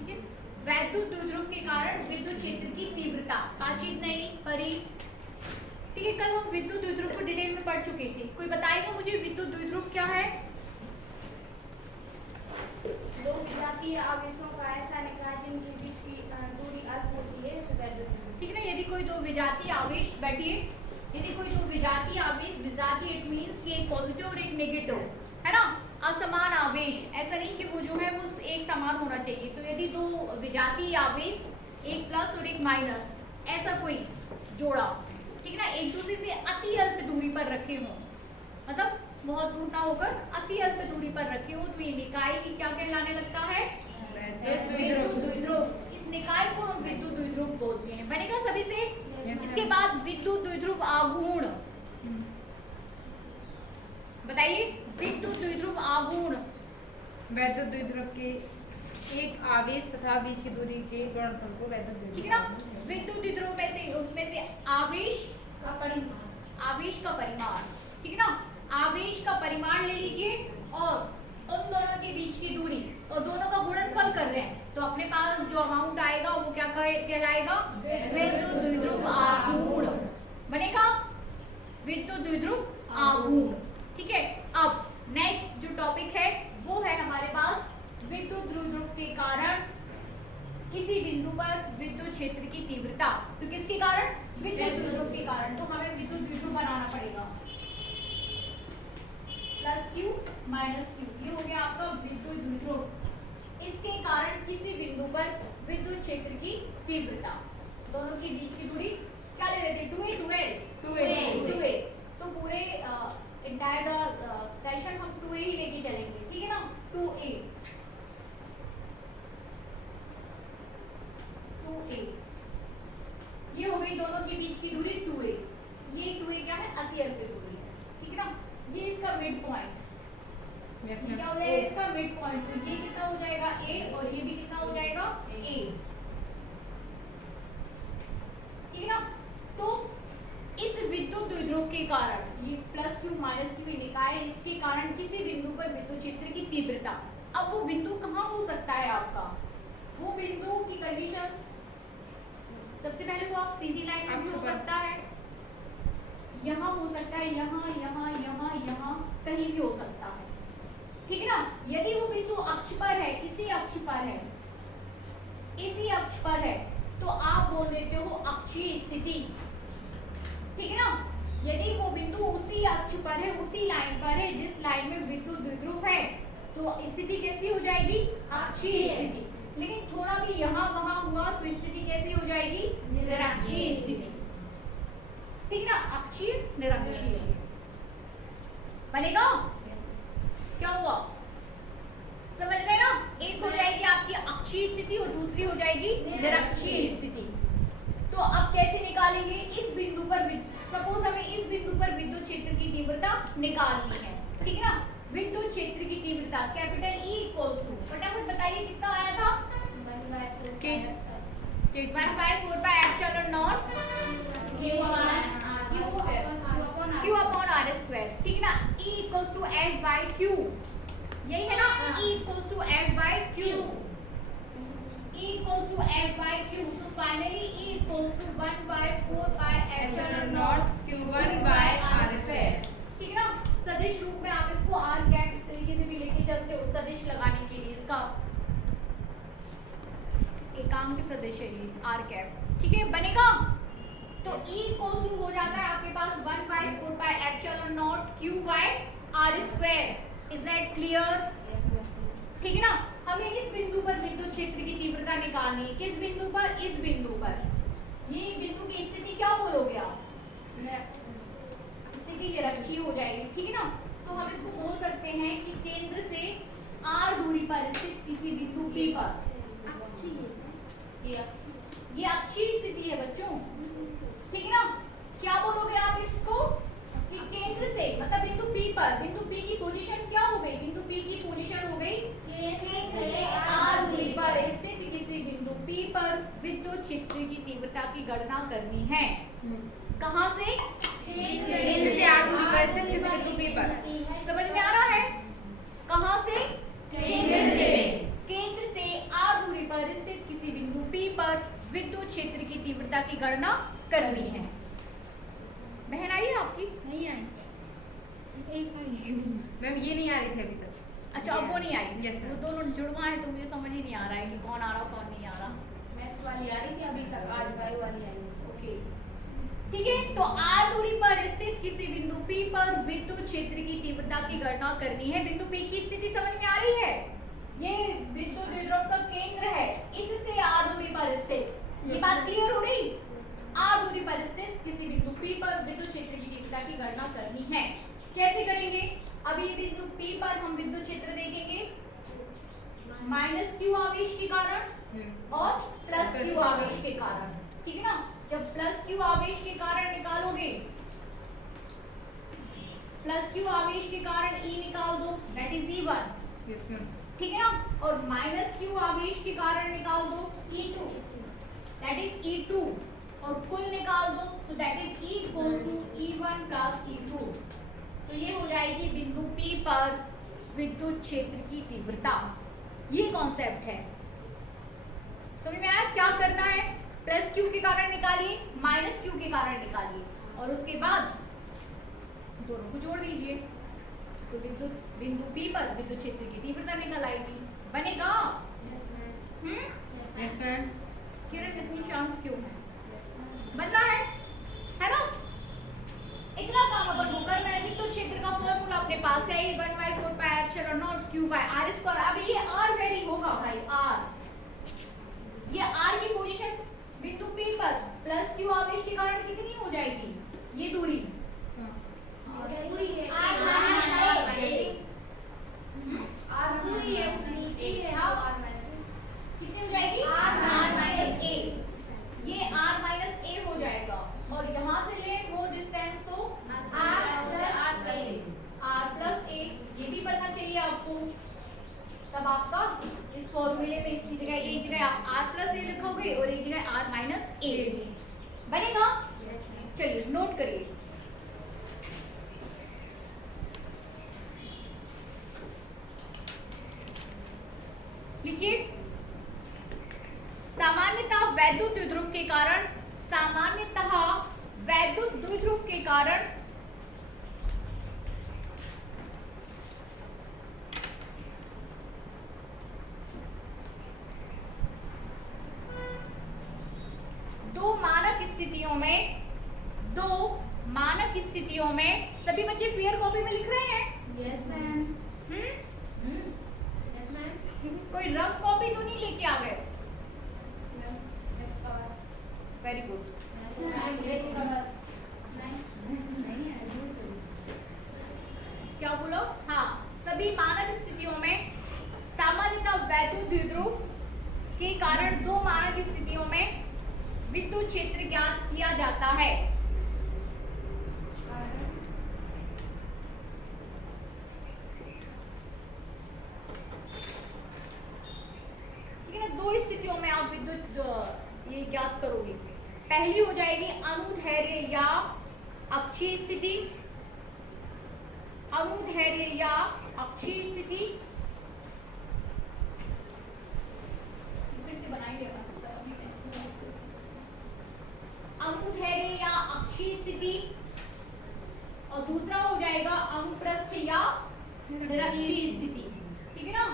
ठीक है। वैद्युत द्विध्रुव के कारण विद्युत क्षेत्र की तीव्रता, बातचीत नहीं परी, ठीक है। कल हम विद्युत द्विध्रुव को डिटेल में पढ़ चुके थे। कोई बताएगा मुझे विद्युत द्विध्रुव क्या है? दो विजातीय आवेशों का ऐसा निकाय जिनके बीच की दूरी अल्प होती है, ठीक है ना। यदि कोई दो विजातीय आवेश, बैठिए, यदि कोई दो विजातीय आवेश, विजातीय इट मींस कि एक पॉजिटिव और एक नेगेटिव, है ना, असमान आवेश, ऐसा नहीं कि वो जो है वो एक समान होना चाहिए। तो यदि दो विजातीय आवेश, एक प्लस और एक माइनस, ऐसा कोई जोड़ा, ठीक है ना, एक दूसरे से अति अल्प दूरी पर रखे हों, मतलब बहुत दूर ना होकर अति अल्प दूरी पर रखे हो, तो ये निकाय की क्या कहलाने लगता है? विद्युत द्विध्रुव। इस निकाय को हम विद्युत द्विध्रुव बोलते हैं। बनेगा सभी से? इसके बाद विद्युत द्विध्रुव आघूर्ण, बताइए। विद्युत द्विध्रुव आघूर्ण वैद्युत द्विध्रुव के एक आवेश तथा बीच की दूरी के गुणनफल को वैद्युत द्विध्रुव, ठीक है ना। विद्युत द्विध्रुव में से, उसमें से आवेश का परिमाण, आवेश का परिमाण, ठीक है ना, आवेश का परिमाण ले लीजिए और उन दोनों के बीच की दूरी और दोनों का गुणनफल कर रहे हैं, तो अपने पास जो अमाउंट आएगा वो क्या कहलाएगा? विद्युत द्विध्रुव आघूर्ण बनेगा, विद्युत द्विध्रुव आघूर्ण, ठीक है। अब नेक्स्ट जो टॉपिक है वो है हमारे पास विद्युत द्विध्रुव के कारण किसी बिंदु पर विद्युत क्षेत्र की तीव्रता। तो किसके कारण? विद्युत द्विध्रुव के कारण। तो हमें विद्युत द्विध्रुव बनाना पड़ेगा, प्लस क्यू माइनस क्यू, ये हो गया आपका विद्युत द्विध्रुव। इसके कारण किसी बिंदु पर विद्युत क्षेत्र की तीव्रता, दोनों के बीच की दूरी क्या ले रहे थे? 2a। तो पूरे इंटायर सेशन हम 2a ही लेके चलेंगे, ठीक है ना। 2a ये हो गई दोनों के बीच की दूरी 2a। ये 2a क्या है? अति अल्प दूरी है, ठीक है ना। ये इसका मिड पॉइंट, क्या हो जाएगा? इसका मिड पॉइंट। तो ये कितना हो जाएगा? a, और ये भी कितना हो जाएगा? a, ठीक है ना। तो इस विद्युत द्विध्रुव के कारण, ये प्लस क्यू माइनस क्यू निकाय, इसके कारण किसी बिंदु पर विद्युत क्षेत्र की तीव्रता। अब वो बिंदु कहाँ हो सकता है आपका? वो बिंदु की कंडीशंस, सबसे पहले तो आप सीधी लाइन में भी हो सकता है, यहाँ हो सकता है, यहाँ यहाँ यहाँ यहाँ कहीं भी हो सकता है, ठीक है ना। यदि वो बिंदु अक्ष पर है, इसी अक्ष पर है, इसी अक्ष पर है, तो आप बोल देते हो अक्षीय स्थिति, ठीक है ना। यदि वो बिंदु उसी अक्ष पर है, उसी लाइन पर है जिस लाइन में विद्युत द्विध्रुव है, तो स्थिति कैसी हो जाएगी? अक्षीय स्थिति। लेकिन थोड़ा भी यहाँ वहां हुआ तो स्थिति कैसी हो जाएगी? निरक्षीय स्थिति, ठीक है ना। अक्षीय निरक्षीय बनेगा। क्या हुआ? समझ रहे ना? एक हो जाएगी आपकी अक्षीय स्थिति और दूसरी हो जाएगी निरक्षीय स्थिति। तो अब कैसे निकालेंगे? इस बिंदु पर, सपोज हमें इस बिंदु पर विद्युत क्षेत्र की तीव्रता निकालनी है, ठीक है ना। विद्युत क्षेत्र की तीव्रता कैपिटल E इक्वल टू, फटाफट बताइए कितना आया था? 1/4 pi epsilon naught Q upon R square, ठीक है ना। E equals to F by Q, यही है ना। E equals to F by Q, E equals to F by Q। तो finally E equals to 1/4 pi epsilon naught Q1 by R square, ठीक है ना। सदिश रूप में आप इसको R कैप इस तरीके से भी लेके चलते हो, सदिश लगाने के लिए इसका एकांक सदिश है ये R कैप, ठीक है, बनेगा। तो E इक्वल्स टू हो जाता है आपके पास 1/4 pi epsilon naught Q by R square. Is that clear? ठीक है ना। हमें इस बिंदु पर विद्युत क्षेत्र की तीव्रता निकालनी है। किस बिंदु पर? इस बिंदु पर। ये बिंदु की स्थिति क्या बोलोगे आप? स्थिति निरक्षीय हो जाएगी, ठीक है ना। तो हम इसको बोल सकते हैं कि केंद्र से R दूरी पर स्थित किसी बिंदु P पर, ये अक्षीय स्थिति है बच्चों, ठीक है ना। क्या बोलोगे आप इसको? कि केंद्र से, मतलब बिंदु P पर, बिंदु P की पोजीशन क्या हो गई? बिंदु P की पोजीशन हो गई केंद्र से R दूरी पर स्थित किसी बिंदु P पर विद्युत क्षेत्र की तीव्रता की गणना करनी है। कहाँ से? केंद्र से R दूरी पर स्थित किसी बिंदु P पर। समझ में आ रहा है? कहाँ से? केंद्र से R दूरी पर तीव्रता की गणना करनी है। बहन आई है आपकी? नहीं आई। एक आई। मैम ये नहीं आ रही थी अभी तक। अच्छा, अब वो नहीं आई। Yes, वो ma'am. दोनों जुड़वा है तो मुझे समझ ही नहीं आ रहा है कि कौन आ रहा कौन नहीं आ रहा। मैथ्स वाली आ रही थी अभी तक, आज बायो वाली आई है। ओके, ठीक है। तो r दूरी पर स्थित किसी बिंदु P पर विद्युत क्षेत्र की तीव्रता की गणना करनी है। बिंदु P की स्थिति समझ में आ रही है? ये विद्युत द्विध्रुव का केंद्र है, इससे r दूरी पर स्थित। ये बात क्लियर हो रही? r दूरी पर स्थित किसी बिंदु P पर विद्युत क्षेत्र की तीव्रता की गणना करनी है। कैसे करेंगे? अभी बिंदु P पर हम विद्युत क्षेत्र देखेंगे -q आवेश के कारण और +q आवेश के कारण, ठीक है ना। जब +q आवेश के कारण निकालोगे, +q आवेश के कारण E निकाल दो, that is E1, yes ma'am. ठीक है ना। और -q आवेश के कारण निकाल दो E2, दैट इज E2, और कुल निकाल दो तो that is E equals to E1 plus E2। तो ये हो जाएगी बिंदु P पर विद्युत क्षेत्र की तीव्रता। ये कॉन्सेप्ट है, समझ में आया? क्या करना है? +q के कारण निकालिए, -q के कारण निकालिए, और उसके बाद दोनों को जोड़ दीजिए तो विद्युत बिंदु P पर विद्युत क्षेत्र की तीव्रता निकल आएगी। बनेगा? Yes ma'am. किरण इतनी शांत क्यों है? बनना है ना? इतना काम अपन को करना है। विद्युत क्षेत्र का फॉर्मूला अपने पास है, ये 1/4 pi epsilon naught q by r square. अब ये r वेरी होगा भाई, r, ये r की पोजीशन बिंदु P पर +q आवेश के कारण कितनी हो जाएगी? ये दूरी दूरी है r दूरी है उतनी a है, हाँ हाँ। कितनी हो जाएगी? R r - a। ये r - a हो जाएगा, और यहाँ से ले वो डिस्टेंस तो r प्लस a, ये भी बनना चाहिए आपको। तब आपका इस फॉर्मूले में इसकी जगह a जगह आप r प्लस a लिखोगे और a जगह r माइनस a बनेगा। चलिए नोट करिए। लिखिए, सामान्यतः वैद्युत द्विध्रुव के कारण, सामान्यतः वैद्युत द्विध्रुव के कारण दो मानक स्थितियों में सभी बच्चे फेयर कॉपी में लिख रहे हैं? Yes ma'am. Hmm, yes ma'am. कोई रफ कॉपी तो नहीं लेके आ गए? Very good. क्या बोलो? हाँ, सभी मानक स्थितियों में सामान्यतः वैद्युत द्विध्रुव के कारण दो मानक स्थितियों में विद्युत क्षेत्र ज्ञात किया जाता है। ठीक है ना, दो स्थितियों में आप विद्युत ये ज्ञात करोगे। पहली हो जाएगी अनुदैर्घ्य या अक्षीय स्थिति, अनुदैर्घ्य या अक्षीय स्थिति। बनाएंगे अनुदैर्घ्य या अक्षीय स्थिति, और दूसरा हो जाएगा अनुप्रस्थ या निरक्षीय स्थिति। ठीक है ना।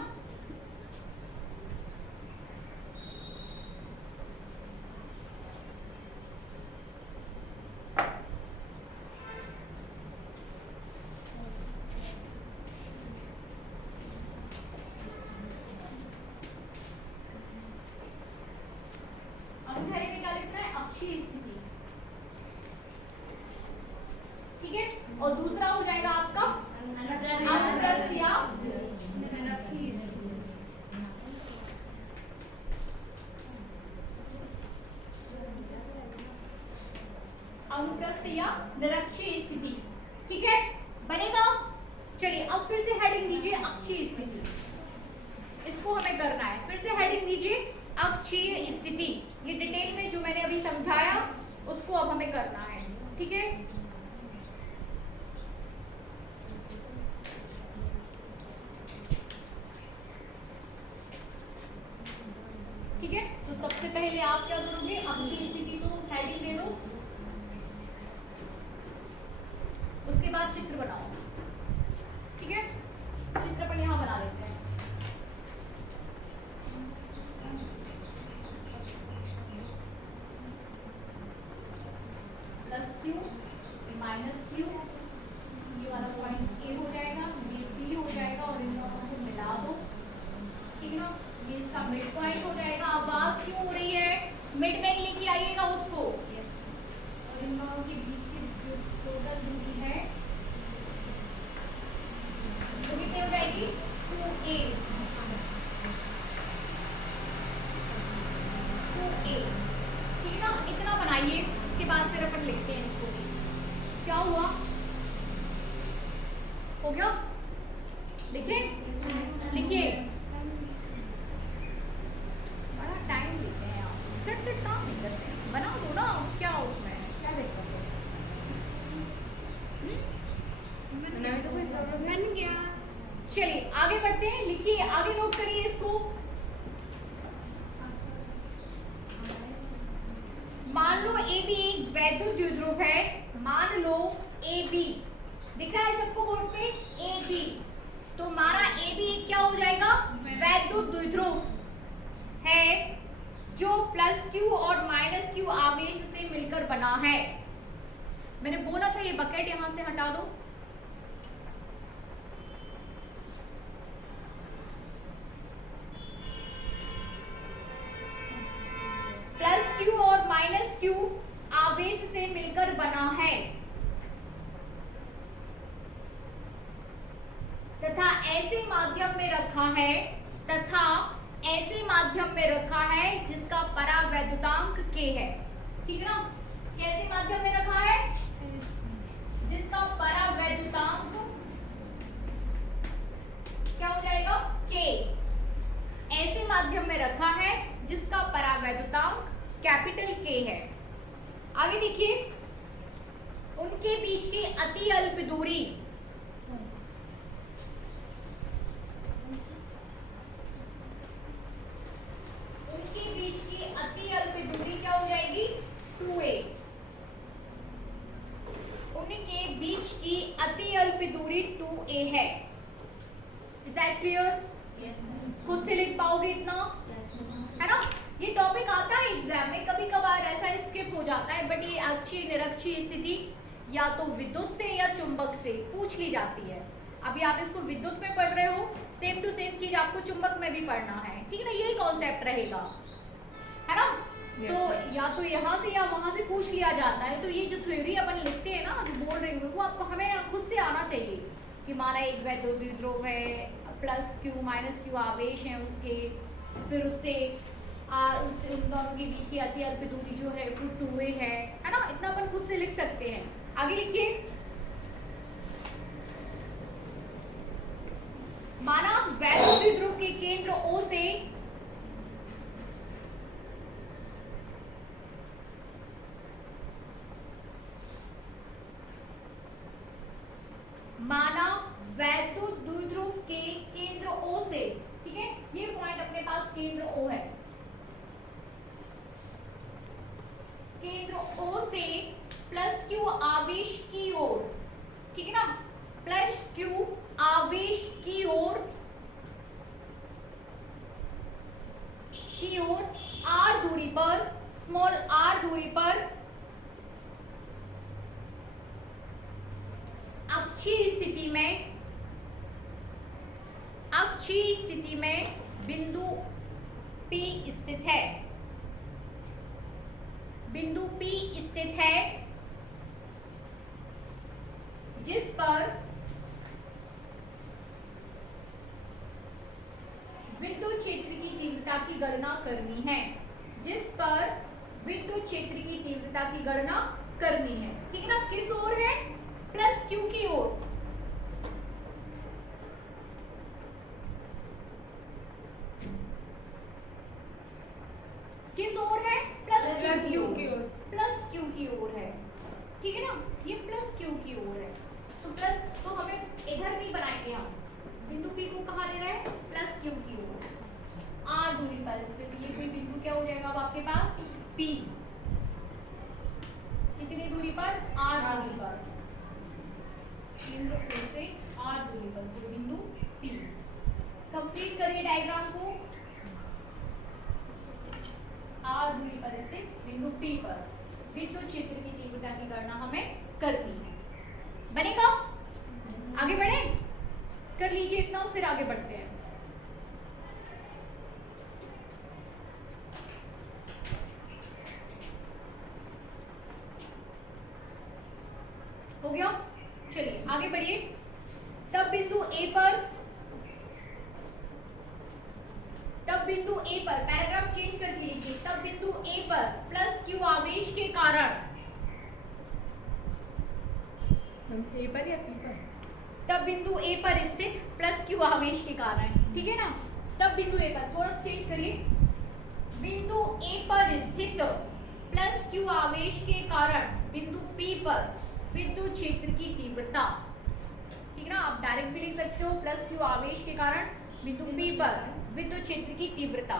अनुदैर्घ्य में क्या लिखना है? अक्षीय स्थिति। ठीक है, और दूसरा हो जाएगा आपका अनुप्रस्थ या अनुप्रस्थ या निरक्षीय स्थिति। ठीक है, बनेगा। चलिए अब फिर से हेडिंग दीजिए अक्षीय स्थिति, इसको हमें करना है। फिर से हेडिंग दीजिए अक्षीय स्थिति। ये डिटेल में जो मैंने अभी समझाया उसको अब हमें करना है। ठीक है, ठीक है। तो सबसे पहले आप क्या करोगे? अक्षीय स्थिति तो हेडिंग दे दो, उसके बाद चित्र बनाओ। ठीक है, चित्र अपन यहाँ बना लेते हैं। प्लस क्यू माइनस क्यू, ये वाला पॉइंट ए हो जाएगा, ये बी हो जाएगा और इन दोनों को मिला दो। ठीक है ना, ये इसका मिड पॉइंट हो जाएगा। आवाज क्यों हो रही है? मिड में ही लेके आइएगा उसको। और इन दोनों के बीच की जो टोटल दूरी है वो कितनी हो जाएगी? 2a। 2a, ठीक है ना, इतना बनाइए। उसके बाद फिर अपन लिखते हैं इसको। क्या हुआ? हो गया? लिखे? लिखिए। बड़ा टाइम लेते हैं आप, चट काम नहीं करते हैं। बना दो ना, क्या उसमें क्या दिक्कत है? बनावे तो कोई प्रॉब्लम बन गया। चलिए आगे बढ़ते हैं, लिखिए, आगे नोट करिए इसको। मान लो ए बी एक वैद्युत द्विध्रुव है। मान लो ए बी दिख रहा है सबको बोर्ड पे, ए बी। तो हमारा ए बी एक क्या हो जाएगा? वैद्युत द्विध्रुव है जो प्लस क्यू और माइनस क्यू आवेश से मिलकर बना है। मैंने बोला था ये बकेट यहां से हटा दो। प्लस क्यू और माइनस क्यू आवेश से मिलकर बना है तथा ऐसे माध्यम में रखा है जिसका परावैद्युतांक k है। ठीक है ना, कैसे माध्यम में रखा है? जिसका परावैद्युतांक क्या हो जाएगा? k। ऐसे माध्यम में रखा है जिसका परावैद्युतांक कैपिटल K है। आगे देखिए, उनके बीच की अति अल्प दूरी क्या हो जाएगी? 2a। उनके बीच की अति अल्प दूरी 2a है। Is that clear? खुद से लिख पाओगे इतना? है ना, ये टॉपिक आता है एग्जाम में, कभी कभार ऐसा स्किप हो जाता है, बट ये अच्छी निरक्षी स्थिति या तो विद्युत से या चुंबक से पूछ ली जाती है। अभी आप इसको विद्युत में पढ़ रहे हो, सेम टू सेम चीज आपको चुंबक में भी पढ़ना है। ठीक है ना, यही कॉन्सेप्ट रहेगा, है ना। तो या तो यहाँ से या वहां से पूछ लिया जाता है। तो ये जो थ्योरी अपन लिखते हैं ना, जो बोल रही हूँ, वो आपको हमें खुद से आना चाहिए कि हमारा एक वैद्युत द्विध्रुव है, प्लस क्यू माइनस क्यू आवेश है उसके, फिर उससे उन दोनों के बीच की अति अल्प दूरी जो है वो 2a है ना। इतना अपन खुद से लिख सकते हैं। आगे लिखिए, माना वैद्युत द्विध्रुव के केंद्र O से केंद्र O से, ठीक है, ये पॉइंट अपने पास केंद्र O है। केंद्र O से प्लस क्यू आवेश की ओर, ठीक है ना, प्लस क्यू आवेश की ओर r दूरी पर, स्मॉल r दूरी पर अक्षीय स्थिति में बिंदु P स्थित है। बिंदु P स्थित है जिस पर विद्युत क्षेत्र की तीव्रता की गणना करनी है। ठीक है ना, किस ओर है? प्लस क्यू की ओर। किस ओर है? प्लस क्यू की ओर। प्लस क्यू की ओर है, ठीक है ना, ये प्लस क्यू की ओर है। तो प्लस, तो हमें इधर नहीं बनाएंगे हम, बिंदु P को कहाँ ले रहे हैं? प्लस क्यू की ओर, r दूरी पर स्थित ये कोई बिंदु क्या हो जाएगा अब आपके पास? P। कितनी दूरी पर, r दूरी पर, केंद्र से r दूरी पर कोई बिंदु P। कंप्लीट करिए डायग्राम को। r दूरी पर स्थित बिंदु P पर विद्युत क्षेत्र की तीव्रता की गणना हमें करनी है। बनेगा? आगे बढ़े, कर लीजिए इतना, फिर आगे बढ़ते हैं। हो गया? चलिए आगे बढ़िए। तब बिंदु A पर पैराग्राफ चेंज करके लिखिए। तब बिंदु A पर प्लस Q आवेश के कारण, ए पर या पी पर? तब बिंदु A पर स्थित प्लस Q आवेश के कारण, ठीक है ना। तब बिंदु A पर, थोड़ा चेंज करिए, बिंदु A पर स्थित प्लस Q आवेश के कारण बिंदु P पर विद्युत क्षेत्र की तीव्रता, ठीक ना। आप डायरेक्ट भी लिख सकते हो, प्लस Q आवेश के कारण बिंदु P पर विद्युत क्षेत्र की तीव्रता।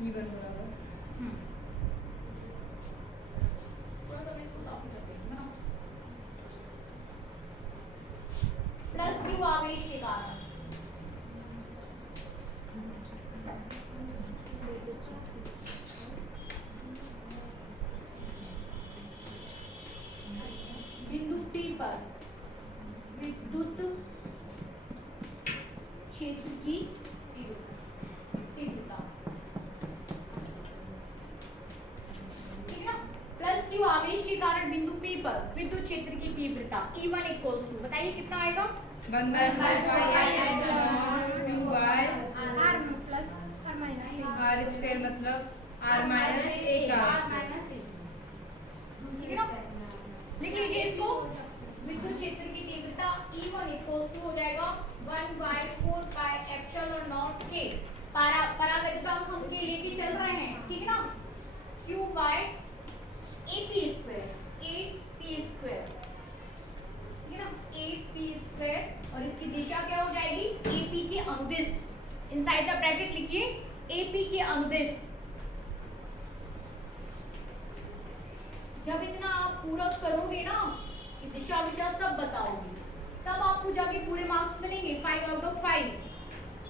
ई वन बराबर थोड़ा सा मैं इसको साफ कर देती हूँ ना। प्लस Q आवेश के कारण बिंदु P पर विद्युत क्षेत्र की तीव्रता, ठीक है ना। प्लस Q आवेश के कारण बिंदु P पर विद्युत क्षेत्र की तीव्रता E1 इक्वल्स टू, बताइए कितना आएगा? 1/2 प्लस और माइनस r स्क्वायर मतलब r माइनस a का ठीक है ना। लिख लीजिए इसको, विद्युत क्षेत्र की तीव्रता E1 इक्वल्स टू हो जाएगा 1/4 पाई एप्सिलॉन नॉट k। परावैद्युतांक हम के लेके चल रहे हैं, ठीक है ना। Q बाय AP स्क्वायर, ठीक है ना, AP स्क्वायर। और इसकी दिशा क्या हो जाएगी? AP के अनुदिश, इनसाइड द ब्रैकेट लिखिए, AP के अनुदिश। जब इतना आप पूरा करोगे ना, कि दिशा विशा सब बताओगे, तब आपको जाके पूरे मार्क्स मिलेंगे 5 आउट ऑफ 5।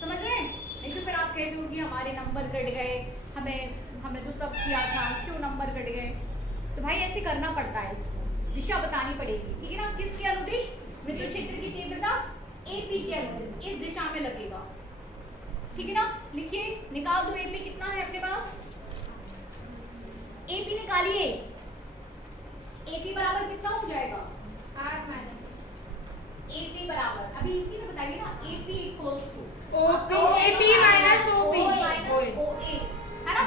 समझ रहे हैं? नहीं तो फिर आप कहते हो कि हमारे नंबर कट गए, हमने तो सब किया था, क्यों नंबर कट गए। तो भाई ऐसे करना पड़ता है, इसको दिशा बतानी पड़ेगी, ठीक है ना। किसके अनुदिश? विद्युत क्षेत्र की तीव्रता AP के अनुदिश, इस दिशा में लगेगा, ठीक है ना। लिखिए, निकाल दो AP कितना है अपने पास। AP निकालिए, AP बराबर कितना हो जाएगा? r माइनस AP बराबर, अभी इसी में बताइए ना, AP equals to OP AP minus OP OA, है ना,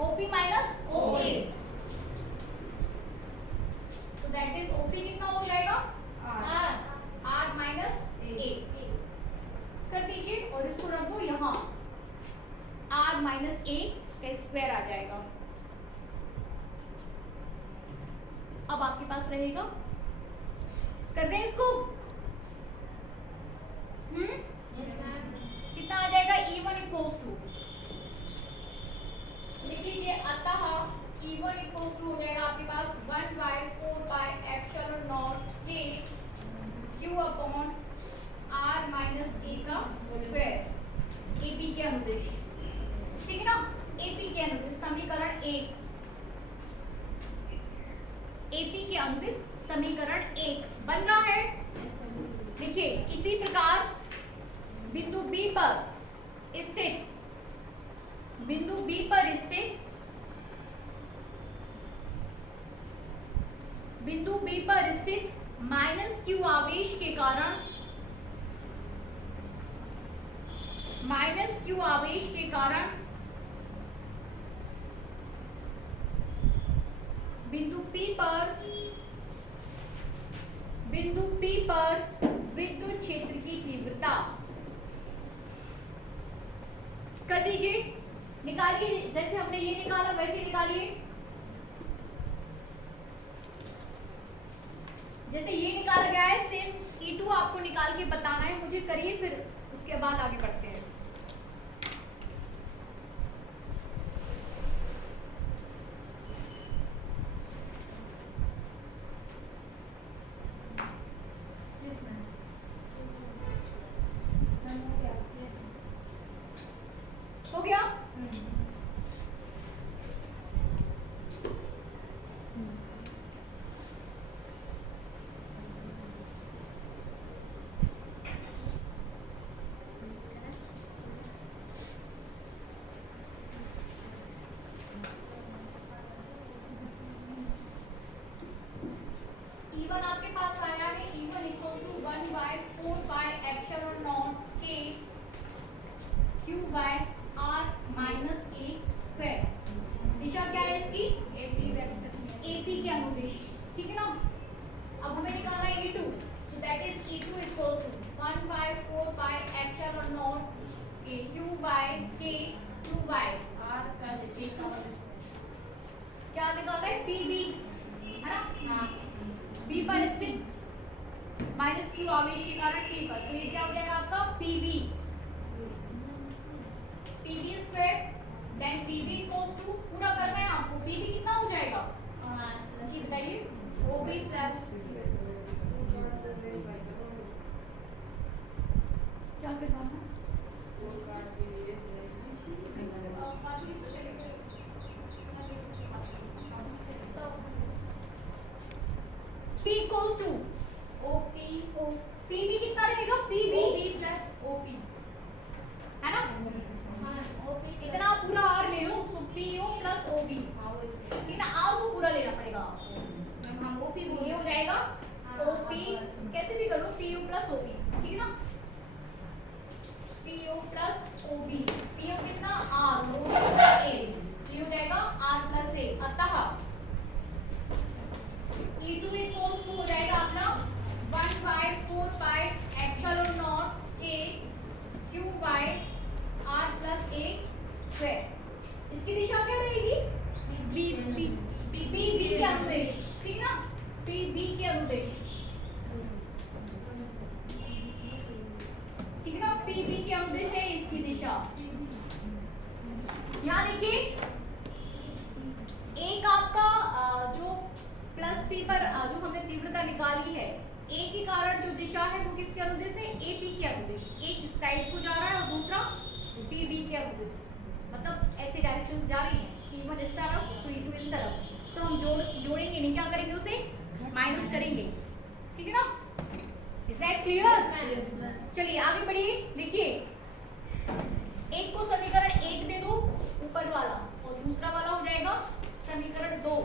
OP माइनस OA। तो दैट इज OP कितना हो जाएगा? R माइनस A कर दीजिए, और इसको रख दो यहाँ, R माइनस A का स्क्वायर आ जाएगा। अब आपके पास रहेगा, कर दें इसको, कितना आ जाएगा? E1 इक्वल्स टू, लिख लीजिए, अतः E1 इक्वल्स टू हो जाएगा आपके पास 1/4 pi epsilon naught k Q upon R minus A का स्क्वायर, AP के अनुदिश, ठीक है ना। AP के अनुदिश समीकरण 1, AP के अनुदिश समीकरण 1 बन रहा है। देखिए, इसी प्रकार बिंदु B पर स्थित माइनस Q आवेश के कारण बिंदु P पर विद्युत क्षेत्र की तीव्रता कर दीजिए, निकालिए, जैसे हमने ये निकाला वैसे निकालिए। जैसे ये निकाला गया है, सेम E2 आपको निकाल के बताना है मुझे, करिए, फिर उसके बाद आगे बढ़ते हैं। E1 आपके पास आया है, E1 equal to 1/4 pi epsilon naught K Q by R minus A square. दिशा क्या है इसकी? AP वेक्टर, AP के अनुदिश, ठीक है ना। अब हमें निकालना है E2, so that is E2 equal to 1/4 pi epsilon naught K Q by R plus A का क्या निकालना है? PB, है ना। हाँ, B पर स्थित माइनस Q आवेश के कारण T पर, तो ये क्या हो जाएगा आपका? PB square then PB equals to, पूरा करना है आपको, PB कितना हो जाएगा? जी बताइए। OB प्लस क्या करना है? P equals to PB कितना रहेगा? PB प्लस OP, है ना। इतना पूरा R ले लो, तो PO प्लस OB, ठीक है ना। R तो पूरा लेना पड़ेगा आपको। हम OP ये हो जाएगा OP, कैसे भी करो, PO प्लस OP, ठीक है ना। PO प्लस OB, PO कितना? R, OB कितना? A, ये हो जाएगा R प्लस A। अतः E2 इक्वल्स टू हो जाएगा अपना 1/4 pi epsilon naught K Q by R plus A square. इसकी दिशा क्या रहेगी? B के अनुदिश, ठीक है ना। B के अनुदिश, ठीक है ना। B के अनुदिश है इसकी दिशा। यहाँ देखिए, एक आपका जो प्लस P पर जो हमने तीव्रता निकाली है, A के कारण जो दिशा है वो किसके अनुदिश है? AP के अनुदिश। एक इस साइड को जा रहा है और दूसरा PB के अनुदिश, मतलब ऐसे डायरेक्शन जा रही है। E1 इस तरफ तो E2 इस तरफ, तो हम जोड़ेंगे नहीं, क्या करेंगे? उसे माइनस करेंगे, ठीक है ना। Is that clear? चलिए आगे बढ़िए। देखिए, एक को समीकरण 1 दे दो ऊपर वाला, और दूसरा वाला हो जाएगा समीकरण 2।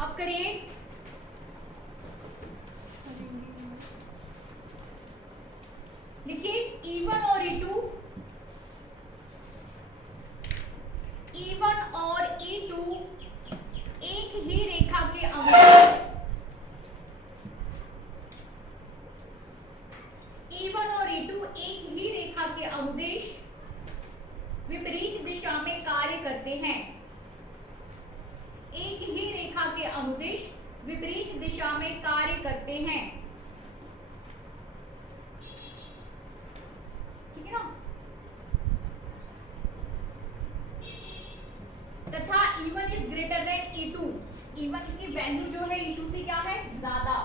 अब करिए, लिखिए E1 और E2, E1 और E2 एक ही रेखा के अनुदिश, E1 और E2 एक ही रेखा के अनुदिश विपरीत दिशा में कार्य करते हैं। एक ही रेखा के अनुदिश विपरीत दिशा में कार्य करते हैं, ठीक है ना। तथा E1 is greater than E2, E1 की वैल्यू जो है E2 से क्या है? ज्यादा।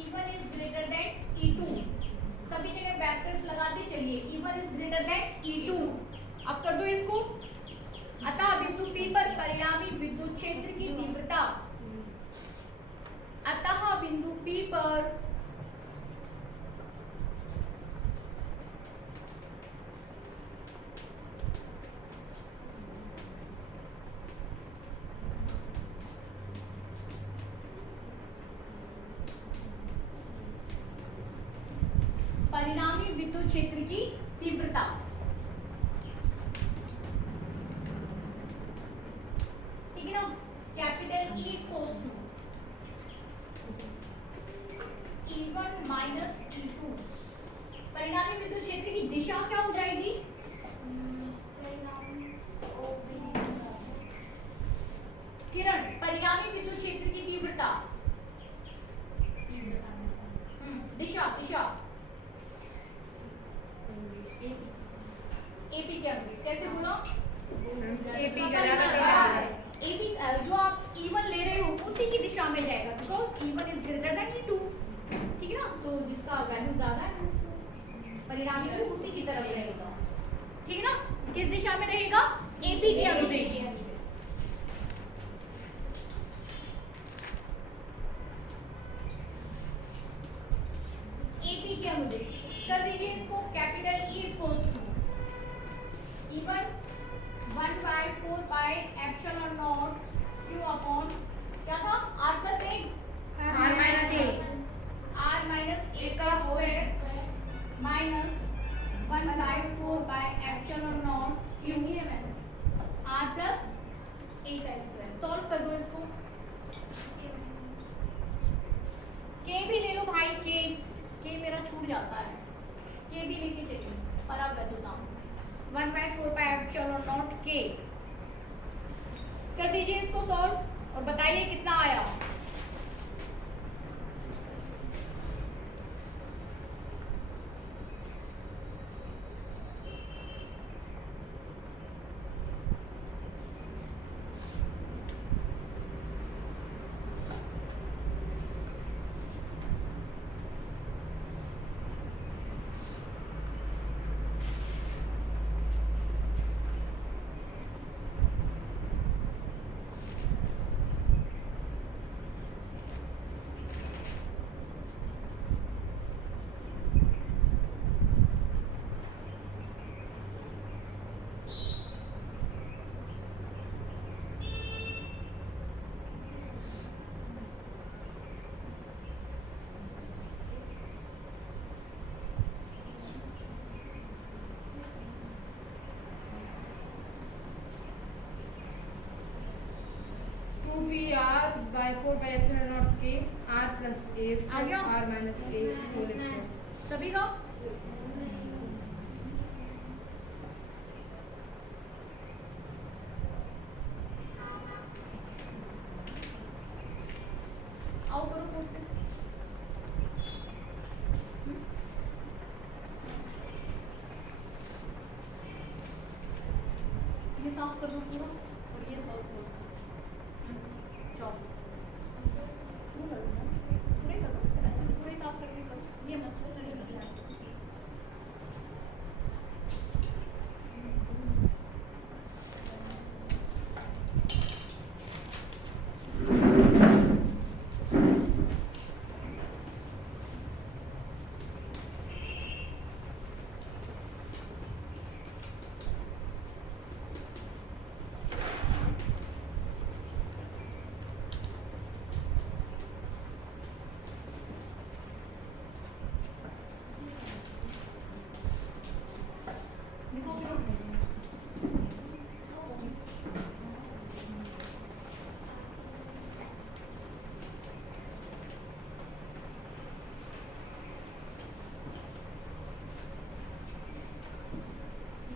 E1 is greater than E2, सभी जगह ब्रैकेट्स लगाते चलिए। E1 is greater than E2। अब कर दो इसको। अतः बिंदु P पर परिणामी विद्युत क्षेत्र की तीव्रता, अतः बिंदु P पर परिणामी विद्युत क्षेत्र की तीव्रता, ठीक है ना। Capital E equals to E1 minus E2। परिणामी विद्युत क्षेत्र की दिशा क्या हो जाएगी? किरण, परिणामी विद्युत क्षेत्र की तीव्रता, दिशा, दिशा AP के अनुदिश। कैसे बोला? AP का ज्यादा हाँ, प्रभाव है। AB जो आप E1 ले रहे हो उसी की दिशा में जाएगा, because E1 is greater than E2, ठीक है ना? तो जिसका वैल्यू ज्यादा है परिणामी भी उसी की तरफ रहेगा, ठीक है ना? किस दिशा में रहेगा? AP के अनुदिश। AP के अनुदिश कर दीजिए इसको। Capital E equals to E1 1/4 pi epsilon naught Q upon क्या था? R plus 1 R minus A R minus A का square minus 1/4 pi epsilon naught Q R plus A का स्क्वायर। सॉल्व कर दो इसको। K भी ले लो भाई, K मेरा छूट जाता है, K भी लेके चलिए पर आप वैल्यू दाम 1/4 पाई एप्सिलॉन नॉट K कर दीजिए इसको सॉल्व और बताइए कितना आया। PR/4 by epsilon naught K R plus A uh square गया? R minus A whole square। सभी का आओ करो पोस्ट पे। ये साफ कर दो पूरा और ये सॉल्व कर दो। चौक पूरा पूरे कर दो, अच्छे से पूरे साफ करके करो, ये मत छोड़ो, नहीं करना है। देखो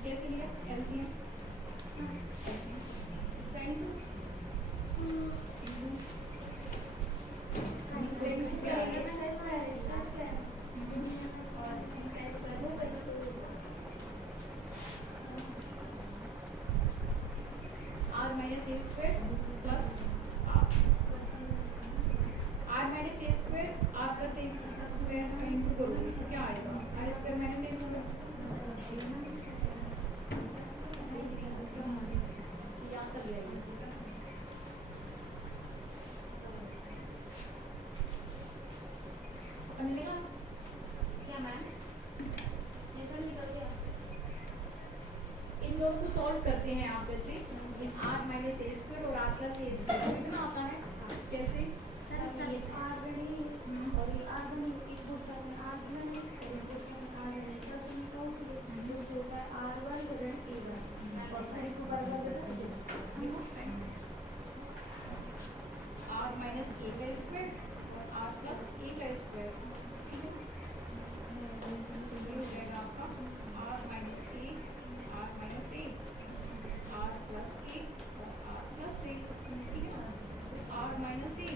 कैसे लिया LCM R minus A square plus R minus A square R plus A square का इंटू करोगे तो क्या आएगा? R square minus A square याद कर लिया ये। मिलेगा क्या मैम? ये सब निकल गया। इन दोनों को सॉल्व करते हैं आप जैसे R माइनस A स्क्वायर और R प्लस A स्क्वायर कितना आता है? कैसे? R माइनस A का स्क्वायर और R प्लस A का स्क्वायर, ठीक है? ये हो जाएगा आपका R minus A R minus A R plus A और R प्लस A, ठीक है? R minus A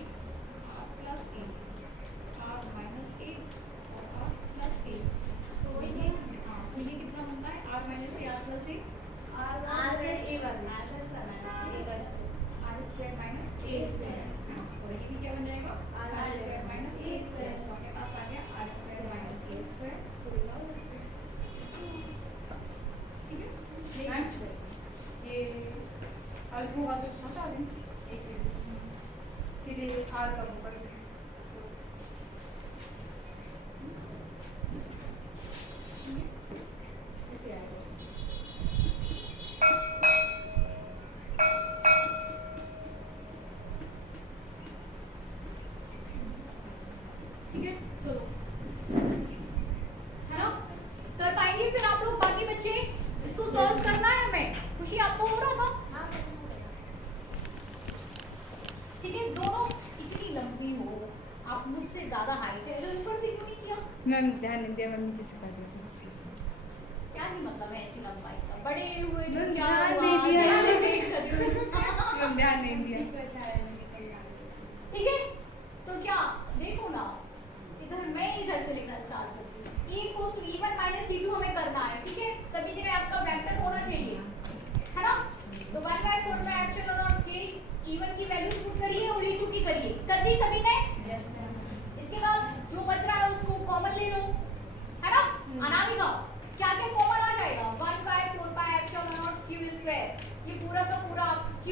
R plus A R minus A और R प्लस A, तो ये हाँ तो ये कितना बनता है? R minus A R plus A R का होगा ऐसे आएगा। ठीक है, चलो, है ना? कर पाएंगे फिर आप लोग बाकी बच्चे? इसको सॉल्व करना है हमें। खुशी आपको हो रहा था? ठीक है, दोनों इतनी लंबी हो, आप मुझसे ज्यादा हाइट है, अगर ऊपर से क्यों नहीं किया? मैम ध्यान नहीं दिया, मैं नीचे से कर देती क्या नहीं मतलब है ऐसी लंबाई का? बड़े हुए जो मैम, क्या ध्यान हुआ? नहीं दिया। ज़्यादा वेट कर रही हो। मैम ध्यान नहीं दिया। ठीक है, तो क्या देखो ना, इधर मैं इधर से लिखना स्टार्ट करती हूँ। E equals to E1 minus E2 हमें करना है, ठीक है? सभी जगह आपका वेक्टर होना चाहिए, है ना? तो 1/4 में एप्सिलॉन नॉट k E1 की वैल्यू पुट करिए और E2 की करिए। कर दी सभी ने? इसके बाद जो बच रहा है उसको कॉमन ले लो, है ना? अनामिका क्या क्या कॉमन आ जाएगा? 1/4 pi epsilon naught q square, ये पूरा का पूरा q,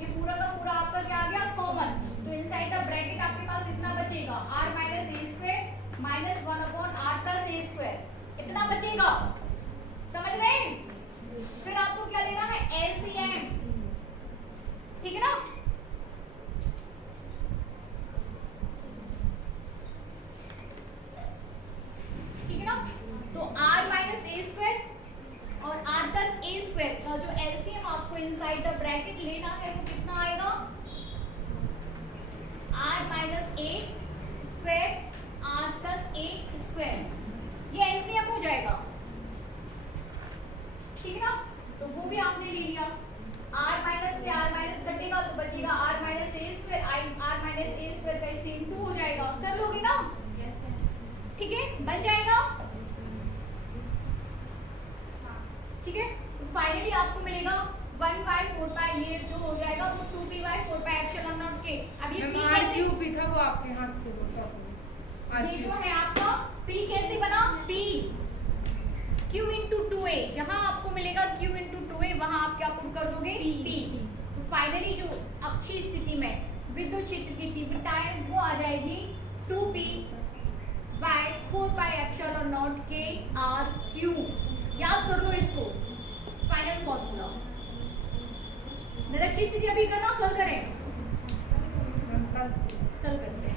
ये पूरा का पूरा आपका क्या आ गया? कॉमन। तो इनसाइड द ब्रैकेट आपके पास इतना बचेगा r minus a square minus 1 upon r plus a square, इतना बचेगा। समझ रहे हैं? फिर आपको क्या लेना है? LCM, ठीक है ना? ठीक है ना? तो r माइनस a स्क्वायर और r प्लस a स्क्वायर का जो एलसीएम आपको इनसाइड द ब्रैकेट लेना है वो कितना आएगा? r minus a square r plus a square, ये एलसीएम हो जाएगा। ठीक है ना? तो वो भी आपने ले लिया। r माइनस से r माइनस कटेगा तो बचेगा r minus a square, r minus a square का सेम 2 हो जाएगा। कर लोगे ना? ठीक है, बन जाएगा। ठीक है, तो फाइनली आपको मिलेगा 1/4 पाई, ये जो हो जाएगा वो 2p/4 पाई एप्सिलॉन नॉट k। अब ये p आर कैसे, क्यू भी था वो आपके हाथ से वो सब ये जो है आपका p कैसे बना? p q into 2a, जहां आपको मिलेगा q into 2a वहां आप क्या पुट कर दोगे? p। तो फाइनली जो अच्छी स्थिति में विद्युत क्षेत्र की तीव्रता है वो आ जाएगी 2p/4 पाई epsilon naught k r cube. याद कर लो इसको, फाइनल फॉर्मूला। निरक्षी स्थिति अभी करना, कल करें? कल कल करते हैं।